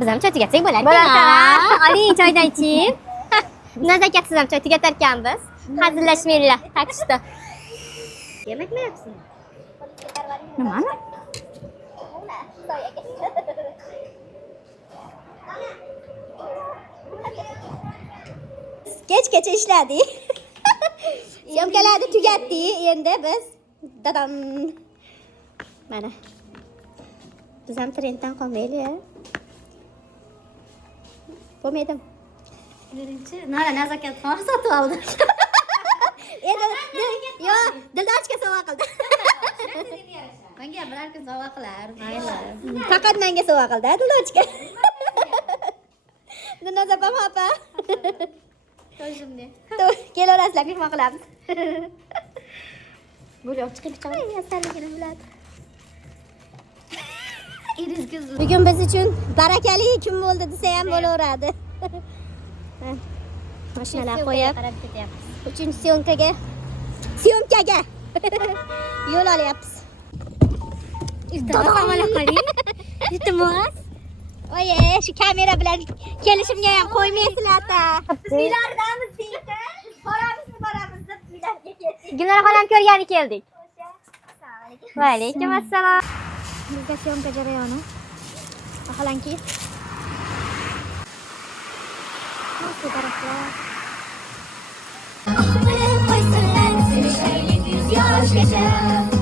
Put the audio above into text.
Biz ham choy tugatsak bo'lar Bo'lar-ku. Oling choydan iching. Nazokat siz ham choy tugatarkanmiz. Hazillashmanglar, takishda. Yemakmayapsizmi? Nimani? Kech-kecha ishladik. Syomkalarni tugatdik. Endi biz dadam mana biz ham trenddan qolmaylik. Bo'lmaydimi? Birinchi Nora nazokat qilib sotib oldi. Endi yo, Dildochga sovg'a qildi. Menga biror kun sovg'a qilar, mayli. Faqat menga sovg'a qildi, Dildochga. Dildoch opa. To'shimni. Kelaverasizlar, mehmon qilamiz. Bo'lib olib chiqib chiqaman. Yasalligini biladi. Irizgiz. Bugun biz uchun barakali kun bo'ldi desa ham bo'laveradi. Mashinalar qo'yib, qarab ketyapmiz. 3-syomkaga yo'l olyapmiz. Assalomu alaykum. Iltimos. Oye, shu kamera bilan kelishimga ham qo'ymaysizlar-da. Bizlardamiz deydi. Boramiz deb uylarga keldik. Gulnora xolam ko'rgani keldik. Va alaykum assalom. Bizga syomka jarayoni. Vaholanki. Nasıl taraflar? Bilib qo'ysinlar, sevishaylik 100 yosh gacha.